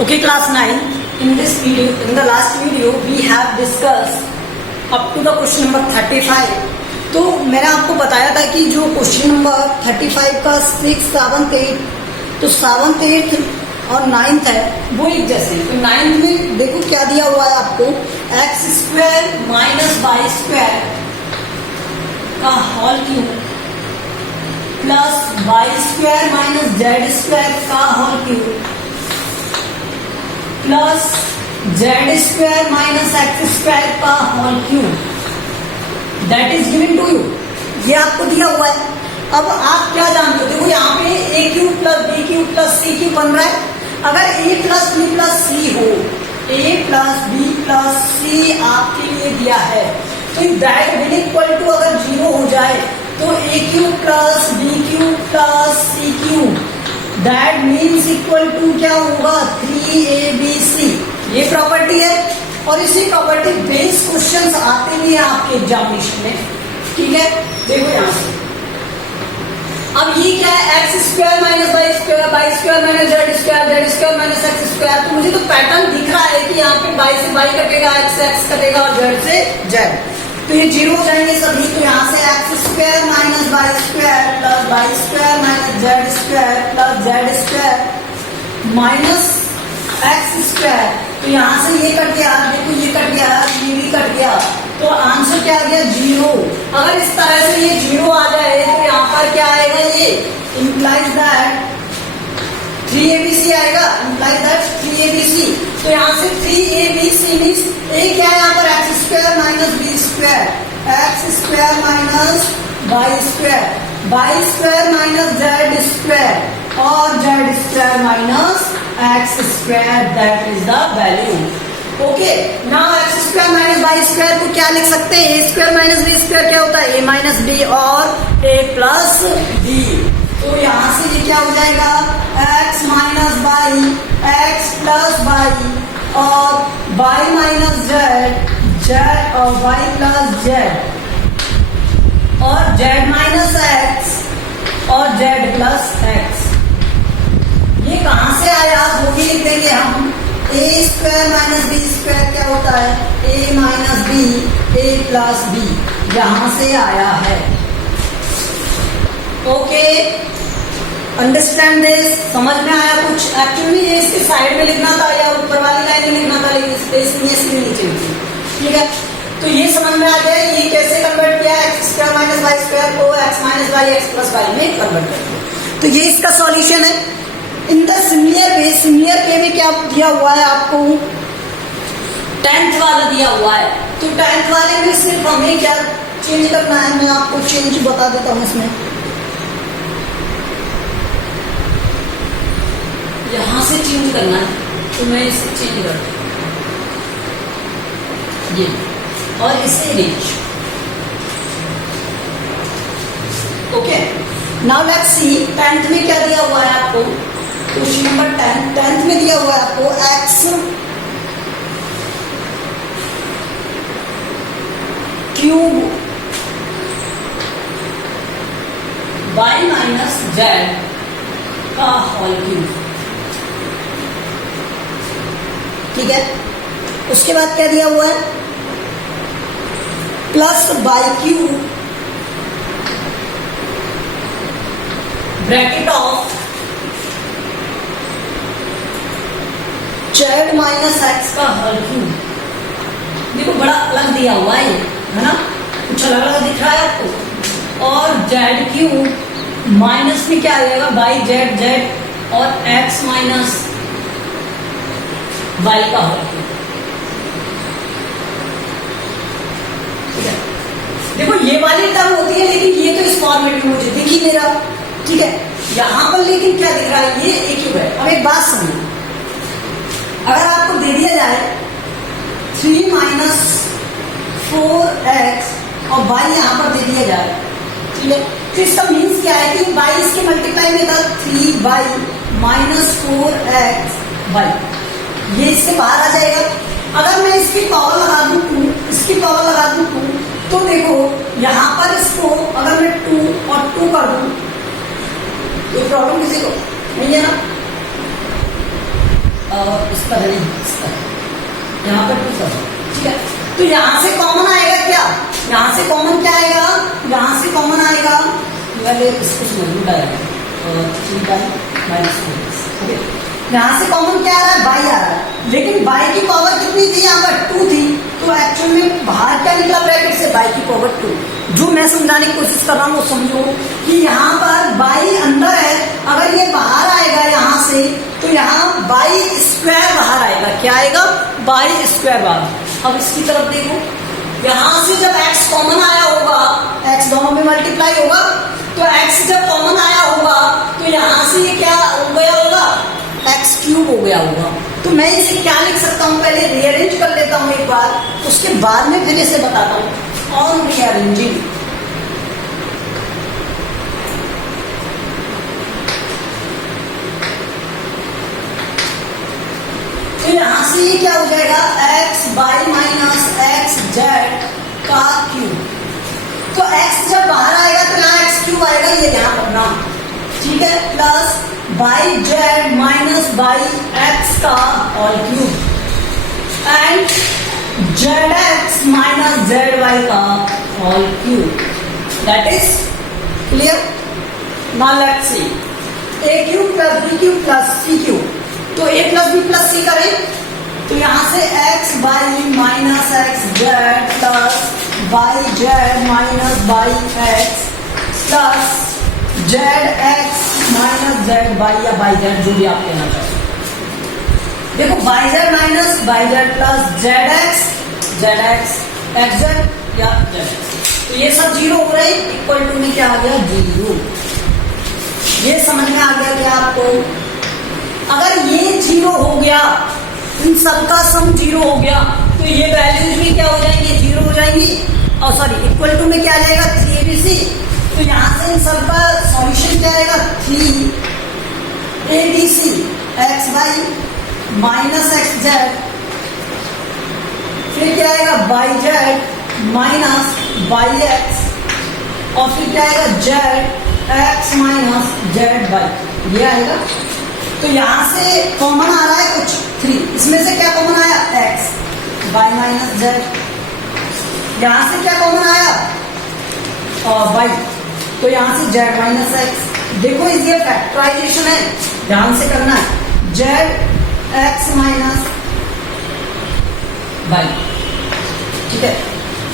Okay, class 9. In this video, in the last video, we have discussed up to the question number 35. तो मैंने आपको बताया था कि जो क्वेश्चन नंबर 35 का 6, 7, 8, तो 7, 8 और 9 है वो एक जैसे। तो 9 में देखो क्या दिया हुआ है आपको, X square minus Y square का whole cube plus Y square minus Z square का whole cube plus Z square minus X square का whole cube that is given to you. ये आपको दिया हुआ है। अब आप क्या जानते हो, देखो यहाँ पे A cube plus B cube plus C cube बन रहा है। अगर A plus B plus C हो, A plus B plus C आपके लिए दिया है, तो दैट विल इक्वल टू अगर 0 हो जाए तो A cube plus B cube plus C cube that means equal to क्या होगा 3abc। ये प्रॉपर्टी है और इसी प्रॉपर्टी बेस्ड क्वेश्चंस आते भी हैं आपके एग्जामिनेशन में। ठीक है, देखो यहां से अब ये क्या है, X square minus Y square minus Z square minus X square. तो मुझे तो पैटर्न दिख रहा है कि यहाँ पे वाई से वाई कटेगा, एक्स से एक्स कटेगा और जेड से जेड, तो ये 0 हो जाएंगे सभी। तो यहाँ से X square minus Y square plus Y square minus Z square plus Z square minus X square. तो यहाँ से ये कट गया, देखो ये कट गया, ये भी कट गया, तो आंसर क्या आ गया 0। अगर इस तरह से ये 0 आ जाए तो यहाँ पर क्या आएगा, ये इंप्लाइज दैट 3abc आएगा, इंप्लाइज दैट 3abc। तो यहाँ से 3abc मीन्स ए क्या है यहाँ पर X square minus B square, X square minus Y square minus Z square और Z square minus X square, that is the value. Okay, now X square minus Y square को क्या लिख सकते हैं, A square minus B square क्या होता है, A minus B और ए प्लस बी। तो यहाँ से ये क्या हो जाएगा, X minus Y, X plus Y और वाई माइनस जेड, जेड और वाई प्लस जेड और जेड माइनस एक्स और जेड प्लस एक्स। ये कहां से आया वो भी लिख देंगे हम, A square minus B square क्या होता है, A minus B A plus B, यहां से आया है। ओके, अंडरस्टैंड दिस, समझ में आया कुछ। एक्चुअली ये इसके साइड में लिखना था या ऊपर वाली लाइन में लिखना था, लेकिन इसमें इसलिए नीचे लिखी। ठीक है, तो ये समझ में आ गया ये कैसे कन्वर्ट किया, X square minus Y square को X minus Y X plus Y में कन्वर्ट कर दिया। तो ये इसका सॉल्यूशन है। इन द सिमिलर वे में क्या दिया हुआ है आपको, 10th वाला दिया हुआ है। तो 10th वाले में सिर्फ हमें क्या चेंज करना है, मैं आपको चेंज बता देता हूं। इसमें यहां से चेंज करना है, तो मैं इसे चेंज करता हूं ये, और इसे range. Okay, now let's C 10th में क्या दिया हुआ है आपको, क्वेश्चन नंबर 10th में दिया हुआ है आपको X cube Y minus Z का होल क्यूब। ठीक है, उसके बाद क्या दिया हुआ है, plus Y cube bracket of Z minus X का होल क्यूब। देखो बड़ा अलग दिया हुआ है ना, कुछ अलग अलग दिख रहा है आपको। और जेड क्यूब माइनस में क्या आ जाएगा, वाई जेड जेड और एक्स माइनस वाई का होल क्यूब। ठीक है, देखो ये वाली टर्म होती है, लेकिन ये तो इस फॉर्मेट में मुझे दिख ही नहीं रहा। ठीक है, यहां पर लेकिन क्या दिख रहा है, ये ए क्यूब है। अब एक बात समझो, अगर आपको दे दिया जाए 3 माइनस 4x और y यहां पर दे दिया जाए, ठीक है, तो इसका मीन्स क्या है कि y इसके मल्टीप्लाई में था 3y माइनस 4x y, ये इससे बाहर आ जाएगा। अगर मैं इसकी पावर लगा दूं 2, इसकी पावर लगा दूं 2, तो देखो यहां पर इसको अगर मैं 2 और 2 कर दूं, ये प्रॉब्लम किसी को नहीं है ना, और इस तरह नहीं, इस तरह यहाँ पर 2 करो, ठीक है। तो यहाँ से कॉमन आएगा क्या, यहाँ से कॉमन क्या आएगा, यहाँ से कॉमन आएगा, पहले इसको समझ आएगा 3 ओके। यहाँ से कॉमन क्या आ रहा है, बाई आ रहा है, लेकिन बाई की पावर कितनी थी, यहाँ पर 2 थी, तो एक्चुअल में बाहर क्या निकला ब्रैकेट से, बाई की पावर 2। जो मैं समझाने की कोशिश कर रहा हूँ वो समझो कि यहाँ पर बाई अंदर है, अगर ये बाहर आएगा यहाँ से, तो यहाँ बाई स्क्वायर बाहर आएगा, क्या आएगा, बाई स्क्वायर बाहर। अब इसकी तरफ देखो, यहाँ से जब x कॉमन आया होगा, x दोनों में मल्टीप्लाई होगा, तो x जब कॉमन आया होगा तो यहाँ से ये क्या हो गया होगा, x क्यूब हो गया होगा। तो मैं इसे क्या लिख सकता हूँ, पहले रीअरेंज कर लेता हूँ एक बार, उसके बाद में फिर इसे बताता हूँ ऑन रीअरेंजिंग। तो यहाँ से ये क्या हो जाएगा, x Y minus X Z का क्यूब। तो x जब बाहर आएगा तो यहाँ x क्यूब आएगा, ये यहाँ पर ना, ठीक है, plus Y Z minus Y X का whole cube and Z X minus Z Y का whole cube. That is clear. Now let's see a cube plus b cube plus c cube. तो a plus b plus c करें तो यहाँ से x Y minus X Z plus Y Z minus Y X plus Z X minus Z Y या Y Z, जो भी आप कहना चाहते हैं। देखो by Z minus by Z plus Z x x Z या जेड एक्स, तो ये सब जीरो हो रहे, इक्वल टू में क्या आ गया, 0। ये समझ में आ गया क्या आपको। अगर ये 0 हो गया, इन सबका सम 0 हो गया, तो ये वैल्यूज भी क्या हो जाएंगी, 0 हो जाएंगी। और सॉरी इक्वल टू में क्या आ जाएगा, 3abc। तो यहाँ से इन सबका सॉल्यूशन क्या आएगा, 3abc x by minus X Z, फिर क्या आएगा by Z minus Y x, और फिर क्या आएगा Z X minus Z by, ये आएगा। तो यहाँ से कॉमन आ रहा है कुछ 3, इसमें से क्या कॉमन आया, x बाई माइनस जेड। यहाँ से क्या कॉमन आया, और बाई, तो यहाँ से जेड माइनस एक्स। देखो इसलिए फैक्टराइजेशन है, ध्यान से करना है, जेड एक्स माइनस बाई, ठीक है।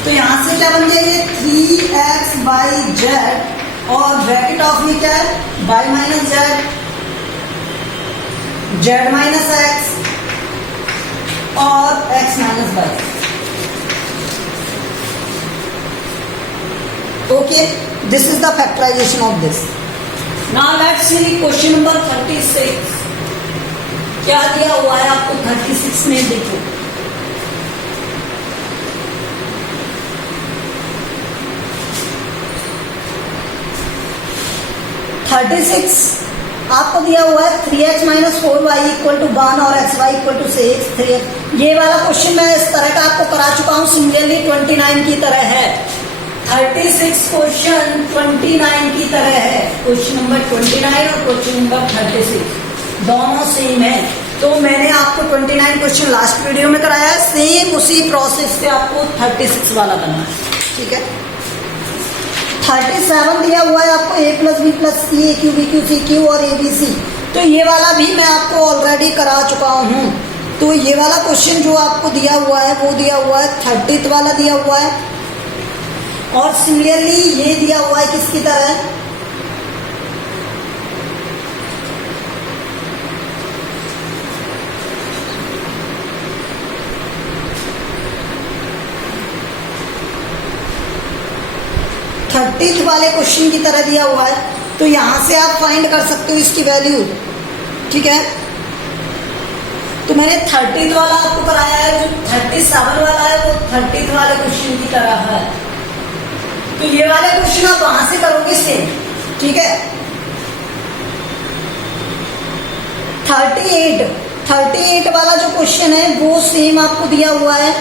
तो यहाँ से क्या बन जाएंगे, 3x बाई जेड, और ब्रैकेट ऑफ में क्या है, Y minus Z, Z minus X और X minus Y. Okay, this is the factorisation of this. Now let's see question number 36। क्या दिया हुआ है आपको 36 में, देखो आपको दिया हुआ है 3x minus 4y equal to 1 और xy इक्वल टू 6 3x। ये वाला क्वेश्चन मैं इस तरह का आपको करा चुका हूँ, सिमिलरली 29 की तरह है। 36 क्वेश्चन 29 की तरह है, क्वेश्चन नंबर 29 और क्वेश्चन नंबर 36 दोनों सेम है। तो मैंने आपको 29 क्वेश्चन लास्ट वीडियो में कराया है, सेम उसी प्रोसेस से आपको 36 वाला करना है, ठीक है। 37 दिया हुआ है आपको a plus B plus C, A cube B cube C cube और ए बी सी। तो ये वाला भी मैं आपको ऑलरेडी करा चुका हूँ। तो ये वाला क्वेश्चन जो आपको दिया हुआ है वो दिया हुआ है 30th वाला दिया हुआ है, और सिमिलरली ये दिया हुआ है किसकी तरह है, थर्टीथ वाले क्वेश्चन की तरह दिया हुआ है। तो यहां से आप फाइंड कर सकते हो इसकी वैल्यू, ठीक है। तो मैंने 30th वाला आपको कराया है, जो 37 वाला है वो 30th वाले क्वेश्चन की तरह है। तो ये वाले क्वेश्चन आप वहां से करोगे सेम, ठीक है। 38 वाला जो क्वेश्चन है वो सेम आपको दिया हुआ है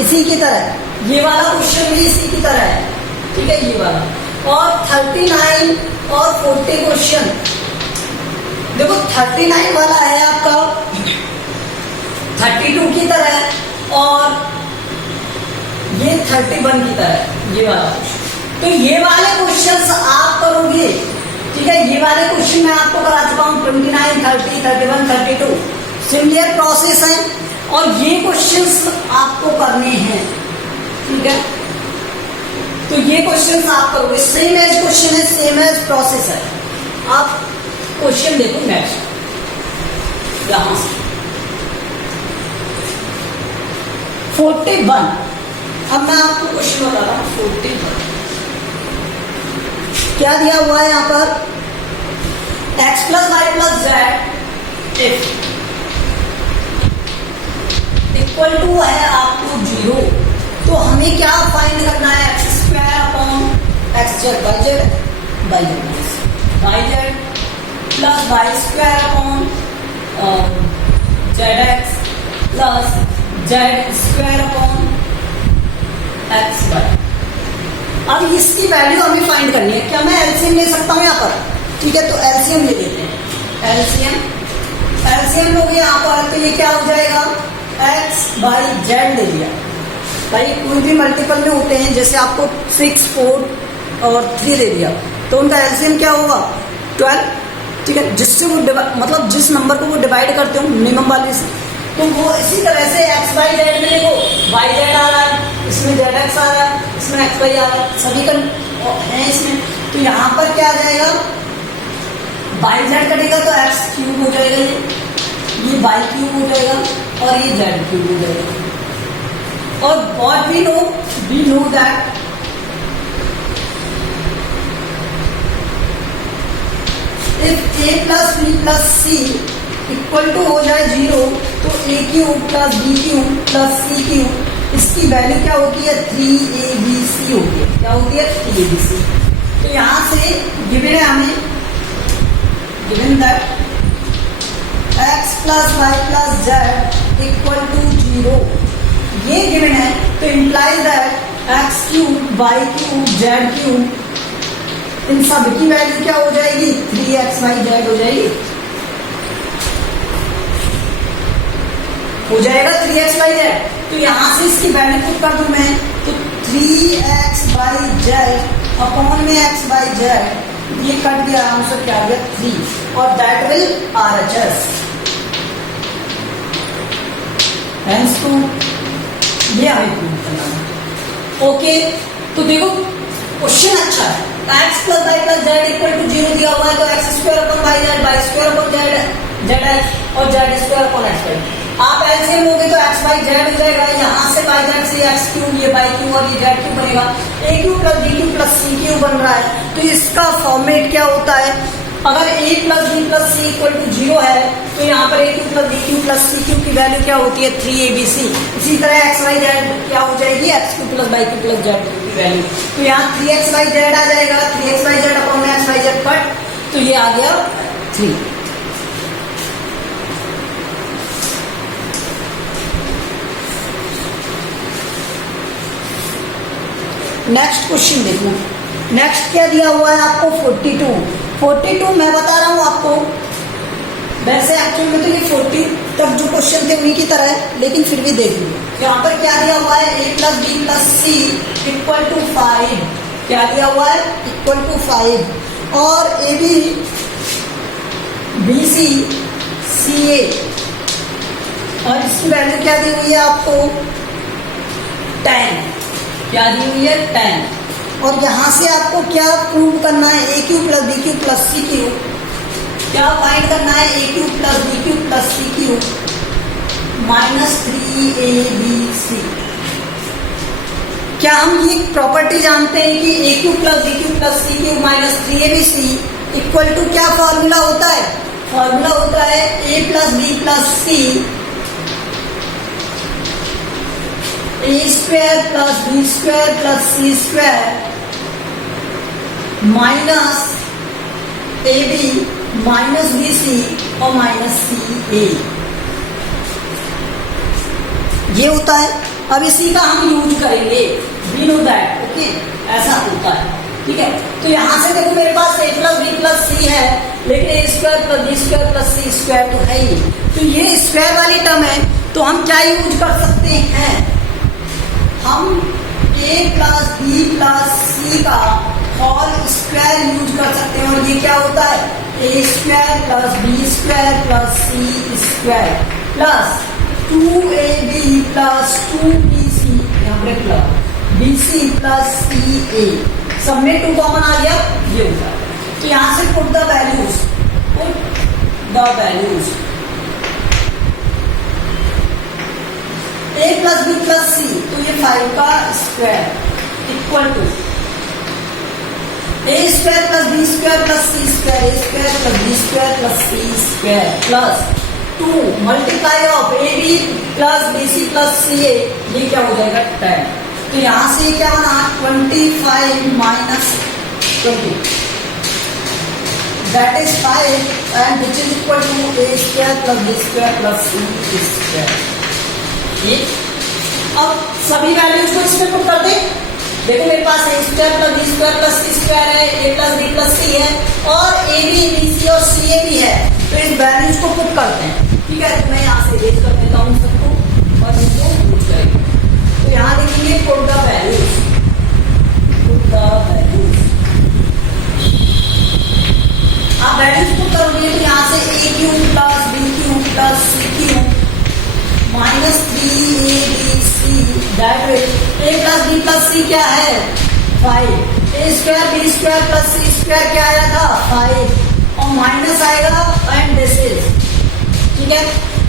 इसी की तरह, ये वाला क्वेश्चन भी इसी की तरह है, ठीक है, ये वाला। और 39 और 40 क्वेश्चन देखो 39 वाला है आपका 32 की तरह और ये 31 की तरह, ये वाला। तो ये वाले क्वेश्चंस आप करोगे, ठीक है। ये वाले क्वेश्चन मैं आपको करा चुका हूँ 29, 30, 31, 32 सिमिलर प्रोसेस है और ये क्वेश्चंस आपको करने हैं, ठीक है। तो ये क्वेश्चंस आप करोगे, सेम एज क्वेश्चन है, सेम एज प्रोसेस है। आप क्वेश्चन देखो नेक्स्ट यहां से 41। अब मैं आपको क्वेश्चन बता रहा हूं 41 क्या दिया हुआ है यहां पर, x plus Y plus Z if equal to है आपको 0, तो हमें क्या फाइंड करना है, X square upon X Z by Z by Z plus Y square upon Z X plus Z square upon X Y. अब इसकी वैल्यू हमें फाइंड करनी है। क्या मैं एलसीएम ले सकता हूँ यहाँ पर, ठीक है। तो एलसीएम ले लेते हैं, एलसीएम लोगे यहाँ पर, तो ये क्या हो जाएगा, एक्स बाई जेड ले लिया। भाई कोई भी मल्टीपल में होते हैं, जैसे आपको 6, 4 और 3 ले लिया, तो उनका एलसीएम क्या होगा 12, ठीक है। जिससे वो मतलब जिस नंबर को वो डिवाइड करते हो मिनिमम वाले से, तो वो इसी तरह से एक्स बाई जेड में देखो, वाई जेड आ रहा है, इसमें जेड एक्स आ रहा है, इसमें एक्स वाई आ रहा है, सभी का है इसमें। तो यहाँ पर क्या आ जाएगा, बाई जेड कटेगा तो एक्स क्यूब हो जाएगा, ये बाई क्यूब हो जाएगा और ये जेड क्यूब हो जाएगा। और what we know that if a plus b plus c equal to हो जाए 0, तो a cube plus b cube plus c cube, इसकी वैल्यू क्या होती है 3abc होती है। क्या होती है 3abc। तो यहां से गिवन है हमें, given that x plus Y plus Z equal to 0, ये गिवन है। तो implies that X cube Y cube Z cube, इन सब की वैल्यू क्या हो जाएगी 3xyz हो जाएगी, हो जाएगा 3xyz। तो यहां से इसकी वैल्यू पुट कर दूं मैं, तो 3xyz अपॉन में xyz, ये कट गया, आंसर क्या आ गया 3, और that will RHS hence to, ये हमें प्रूव करना है। ओके, तो देखो क्वेश्चन अच्छा है। X plus Y plus Z equal to 0 दिया हुआ है, तो X square upon Y Z, Y square upon Z Z X और Z square upon X Y. आप एलसीएम लोगे तो एक्स वाई जेड हो जाएगा, यहाँ से वाई जेड से एक्स क्यूब, ये वाई क्यूब और ये जेड क्यूब बनेगा, A cube plus B cube plus C cube बन रहा है। तो इसका फॉर्मेट क्या होता है, अगर a plus B plus C equal to 0 है, तो यहाँ पर a cube plus B cube plus C cube की वैल्यू क्या होती है 3abc। इसी तरह एक्स वाई जेड क्या हो जाएगी, X cube plus Y cube plus Z की वैल्यू, तो यहाँ 3xyz आ जाएगा, 3xyz अपॉन xyz कट, तो ये आ गया 3। नेक्स्ट क्वेश्चन देखो, नेक्स्ट क्या दिया हुआ है आपको 42 मैं बता रहा हूं आपको, वैसे एक्चुअल में तो ये 40 तक जो क्वेश्चन थे उन्हीं की तरह है, लेकिन फिर भी देख लो यहाँ पर क्या दिया हुआ है, a plus B plus C equal to 5, क्या दिया हुआ है इक्वल टू 5, और ए बी बी सी सी ए, और इसकी वैल्यू क्या दी हुई है आपको 10, क्या दी हुई है 10। और यहां से आपको क्या प्रूव करना है, A cube plus B cube plus C cube, क्या फाइंड करना है, A cube plus B cube plus C cube minus 3abc। क्या हम ये प्रॉपर्टी जानते हैं कि A cube plus B cube plus C cube minus 3abc equal to क्या फॉर्मूला होता है, फॉर्मूला होता है A plus B plus C A square plus B square plus C square minus A B minus B C और minus C A, ये होता है। अब इसी का हम यूज करेंगे, वी नो दैट, ओके, ऐसा होता है, ठीक है। तो यहां से देखो मेरे पास A plus B plus C है, लेकिन A square plus B square plus C square तो है ही। तो ये स्क्वायर वाली टर्म है, तो हम क्या यूज कर सकते हैं, हम ए प्लस बी प्लस सी का होल स्क्वायर यूज कर सकते हैं। और ये क्या होता है, A square plus B square plus C square plus 2ab plus 2bc, यहाँ ब्रेक लगा, bc प्लस ca, सब में 2 कॉमन आ गया, ये होता है। तो यहां से put the values, a plus B plus C, तो ये 5 का square equal to A square plus B square plus C square, A square plus B square plus C square plus 2 multiply of A B plus B C plus C A, ये क्या हो जाएगा 10। तो यहां से क्या बना 25 minus 20, that is 5 and which is equal to a square plus b square plus c square। ये अब सभी वैल्यूज को इसमें पुट कर दे। देखो मेरे पास A square plus B square plus C square है, A plus B plus C है, और ए बी बी सी और सी ए भी है। तो इस वैल्यूज को पुट करते हैं, ठीक है। तो मैं यहाँ से इरेज कर देता हूँ सबको और इसको पुट करेंगे। तो यहाँ लिखेंगे पुट द वैल्यूज, आप वैल्यूज पुट करोगे तो यहाँ से A cube plus B cube plus C cube minus 3abc, that is A plus B plus C क्या है 5, A square B square plus C square क्या आया था 5, और माइनस आएगा एंड दिस इज, ठीक है।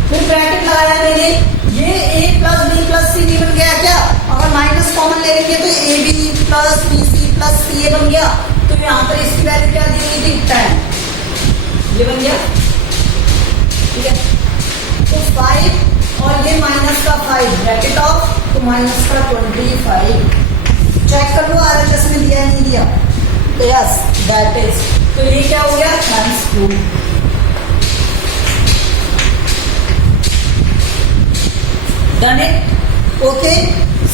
फिर ब्रैकेट लगाया मैंने, ये A plus B plus C बन गया क्या, अगर माइनस कॉमन ले लेंगे तो A B plus B C plus C A बन गया। तो यहाँ पर इसकी वैल्यू क्या दी गई थी 10, ये बन गया, ठीक है। तो 5 और ये माइनस का 5 ब्रैकेट ऑफ, तो माइनस का 25। चेक कर लो RHS में दिया नहीं दिया, यस दैट इज। तो ये क्या हो गया टाइम्स 2। Done it, okay.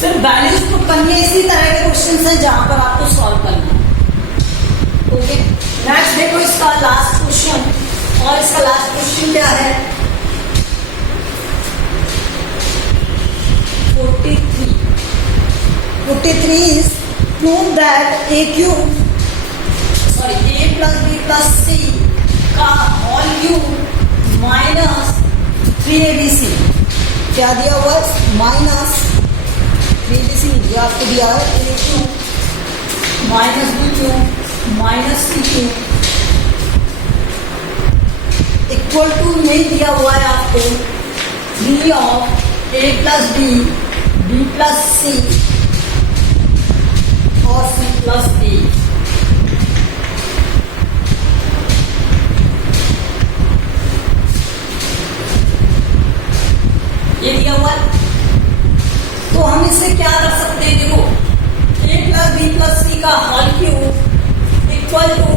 सिर्फ वैल्यूज पुट करनी है, इसी तरह के क्वेश्चन हैं जहां पर आपको सॉल्व करना है, ओके। नेक्स्ट देखो इसका लास्ट क्वेश्चन, और इसका लास्ट क्वेश्चन क्या है 43 is prove that a plus b plus c का होल क्यूब माइनस 3abc, क्या दिया हुआ है माइनस 3abc, ये आपको दिया है a cube minus b cube minus c cube equal to नहीं दिया हुआ है आपको 3 of a plus B B plus C और सी प्लस डी। ये दिया हुआ है, तो हम इससे क्या कर सकते हैं, देखो a प्लस बी प्लस सी का होल क्यूब इक्वल टू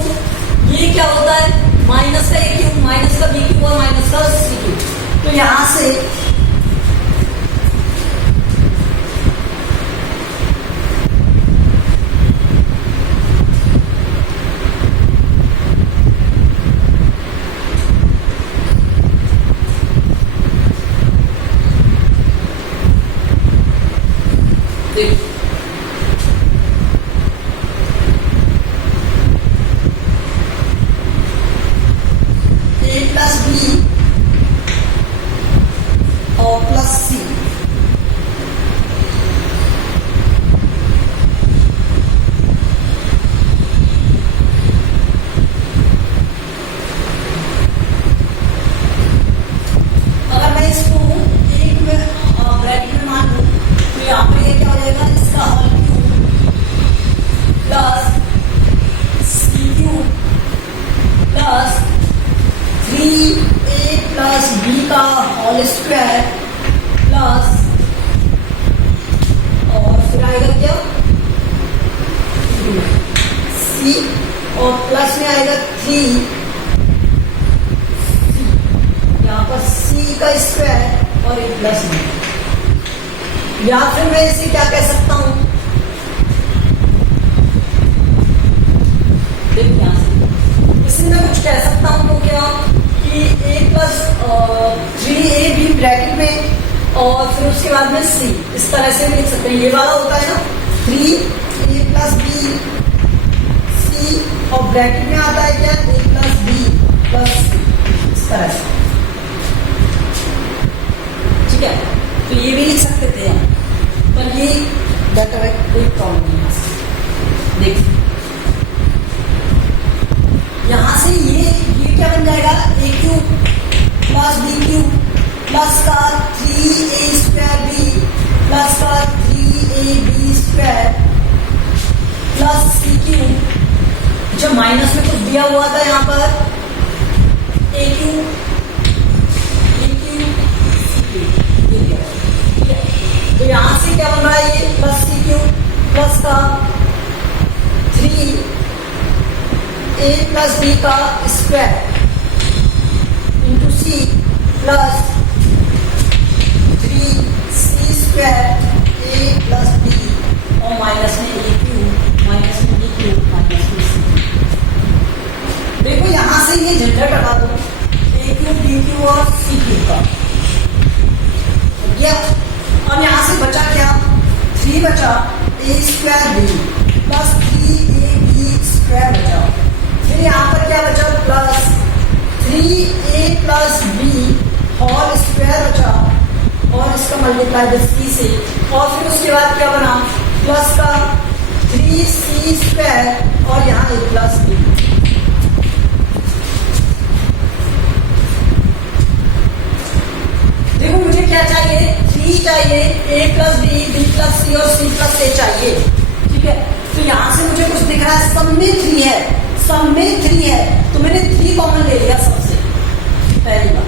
ये क्या होता है माइनस का a क्यूब माइनस का b क्यूब और माइनस का c क्यूब। तो यहां से स्क्वायर प्लस और फिर आएगा क्या सी और प्लस में आएगा 3, यहाँ पर सी का स्क्वायर और एक प्लस में, या फिर मैं इसे क्या कह सकता हूं, देखिए यहां से इसे मैं कुछ कह सकता हूं प्लस 3ab ब्रैकेट में और फिर उसके बाद में c, इस तरह से भी लिख सकते हैं। ये वाला होता है ना 3a प्लस b c, और ब्रैकेट में आता है क्या a plus b plus c, इस तरह से। ठीक है, तो ये भी लिख सकते थे, पर ये बेटर है, कोई प्रॉब्लम नहीं है। देखिए यहां से ये क्या बन जाएगा, A cube plus B cube plus का 3a स्क्वायर बी प्लस का 3ab square plus C cube. जो माइनस में कुछ दिया हुआ था यहाँ पर ए क्यूब सी क्यूब, तो यहां से क्या बन रहा है, ये प्लस सी क्यूब प्लस का 3a प्लस बी का square into C plus 3c square a plus B और माइनस में ए क्यूब माइनस में बी क्यूब माइनस में सी। देखो यहां से ये झंझट हटा दो, ए क्यूब बी क्यूब और सी क्यूब का हो गया। अब यहां से बचा क्या, 3 बचा a square B plus 3ab square बचा, फिर यहाँ पर क्या बचा plus 3a plus B whole square बचा और इसका मल्टीप्लाई बस c से, और फिर उसके बाद क्या बना प्लस का 3c स्क्वायर और यहाँ a प्लस बी। देखो मुझे क्या चाहिए, 3 चाहिए, a plus B, b plus C और c प्लस a चाहिए। ठीक है, तो यहां से मुझे कुछ दिख रहा है, सब में 3 है, सब में 3 है, तो मैंने 3 कॉमन ले लिया सबसे पहली बार।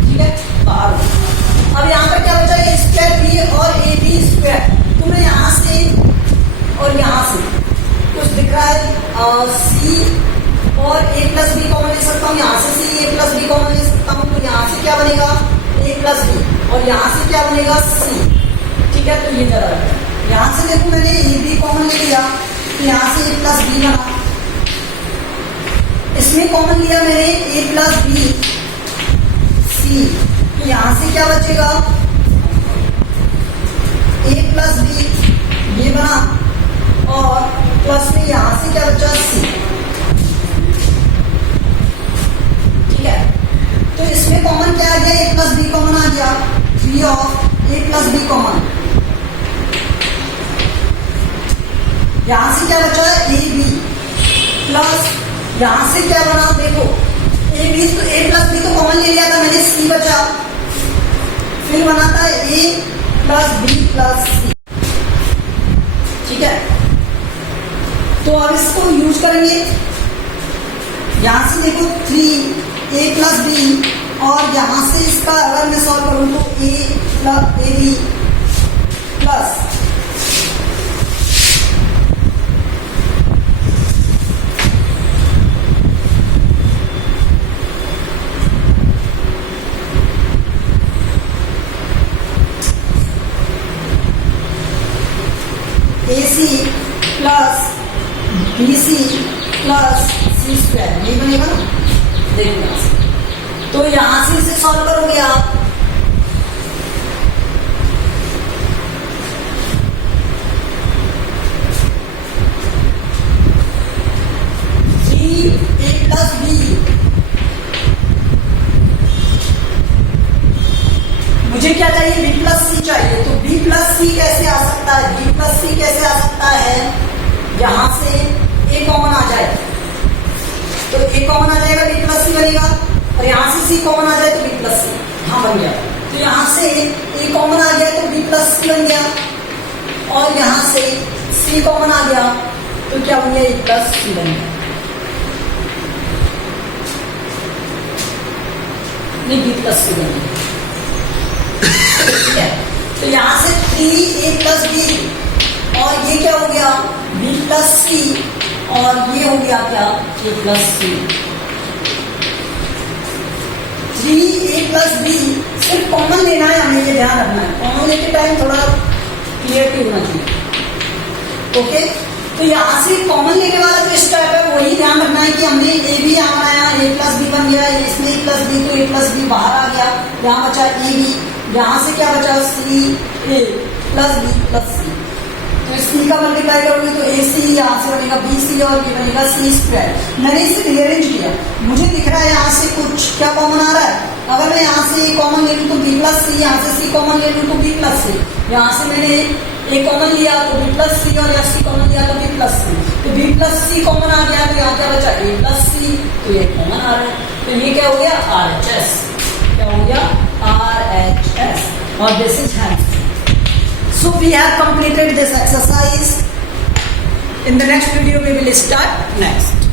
ठीक है, बाहर। अब यहाँ पर क्या बचा, ए स्क्वायर बी और ए बी स्क्वायर, तो मैं यहाँ से और यहाँ से कुछ दिख रहा है सी और ए प्लस बी कॉमन ले सकता हूँ, यहाँ से सी ए प्लस बी कॉमन ले सकता हूँ, तो यहाँ से क्या बनेगा ए प्लस बी और यहाँ से क्या बनेगा सी। ठीक है, तो ये जरा यहाँ से देखो मैंने ए बी कॉमन ले लिया, तो यहाँ से ए प्लस बी बना, इसमें कॉमन लिया मैंने ए प्लस बी सी, तो यहां से क्या बचेगा ए प्लस बी ये बना और प्लस में यहां से क्या बचा सी। ठीक है, तो इसमें कॉमन क्या आ गया, ए प्लस बी कॉमन आ गया, 3 of A plus B common. यहां से क्या बचा ए बी प्लस यहां से क्या बना, देखो ए बी तो ए प्लस बी तो कॉमन ले लिया था मैंने, सी बचा, फिर बना था ए प्लस बी प्लस सी। ठीक है, तो अब इसको यूज करेंगे, यहां से देखो 3 ए प्लस बी और यहां से इसका अगर मैं सॉल्व करूं तो A B plus AC plus BC plus C square, नहीं बनेगा ना, देखिए। तो यहां से इसे सॉल्व करोगे आप, A प्लस बी, मुझे क्या चाहिए बी प्लस सी चाहिए, तो बी प्लस सी कैसे आ सकता है, बी प्लस सी कैसे आ सकता है, यहां से ए कॉमन आ जाए तो ए कॉमन आ जाएगा, बी प्लस सी बनेगा, और यहां से सी कॉमन आ जाए तो बी प्लस सी यहां बन गया, तो यहां से ए कॉमन आ गया तो बी प्लस सी बन गया, और यहां से सी कॉमन आ गया तो क्या बन गया, ए प्लस सी बन गया, नहीं बी प्लस सी बन गया। ठीक है, तो यहां से 3a प्लस बी और ये क्या हो गया b प्लस सी और ये हो गया क्या a plus C. 3a plus B सिर्फ कॉमन लेना है, हमें ये ध्यान रखना है, कॉमन लेते टाइम थोड़ा क्लियरिटी होना चाहिए। ओके, तो यहाँ से कॉमन लेने वाला जो स्टेप है वही ध्यान रखना है कि हमने ए भी यहाँ बनाया, ए प्लस बी बन गया, इसमें ए प्लस बी तो ए प्लस यहाँ बचा ए बी, यहाँ से क्या बचा सी ए प्लस बी प्लस सी। तो सी का मल्टीप्लाई करोगे तो ए सी, यहाँ से बनेगा बी सी और ये बनेगा सी स्क्वायर। मैंने इसे रीअरेंज किया, मुझे दिख रहा है यहाँ से कुछ क्या कॉमन आ रहा है। अगर मैं यहाँ से ए कॉमन ले लूँ तो बी प्लस सी, यहाँ से सी कॉमन ले लूँ तो बी प्लस सी, यहाँ से मैंने ए कॉमन लिया तो बी प्लस सी और यहाँ सी कॉमन लिया तो बी प्लस सी। तो बी प्लस सी कॉमन आ गया तो यहाँ क्या बचा ए प्लस सी, तो ये कॉमन आ रहा है। तो ये क्या हो गया RHS, क्या हो गया RHS, और this is hand. So we have completed this exercise. In the next video we will start next.